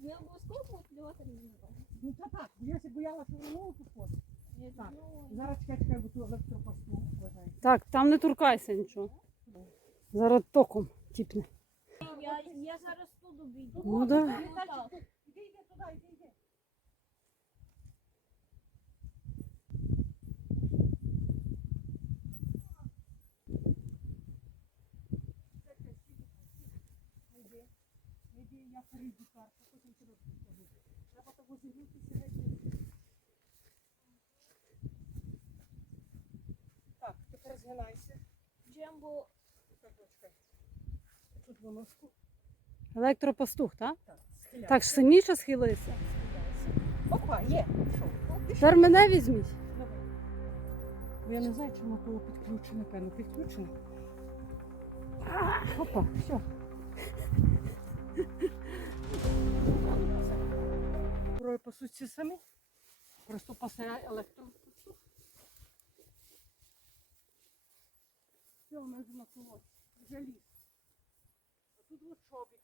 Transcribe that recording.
Не обов'язково плювати на нього. Ну та так, я ся бояла, що воно тут ходить. Так. Зараз чекай, чекай, бо ту електропосту вважаю. Так, там не туркайся нічого. Зараз током тіпне. Я, я зараз тут обійду. Ну да. так. Іди, іди туди, іди, іди. Чекай, сіди, сіди. Не йди. Я перейду перше, потім тебе покажу. Треба того зігнутися геть. Так, тепер згинайся. Джембо Так, чекай. Тут воноску. Електропастух, так? Так, схиляйся. Так, сильніше схилися. Опа, є, пішов. Тепер мене візьміть. Я не знаю, чому того підключене, певно, підключене. А, Опа, все. Пасуться самі. Просто пасе електро. Все, ми нас на колосі. Вже. А тут от чобіт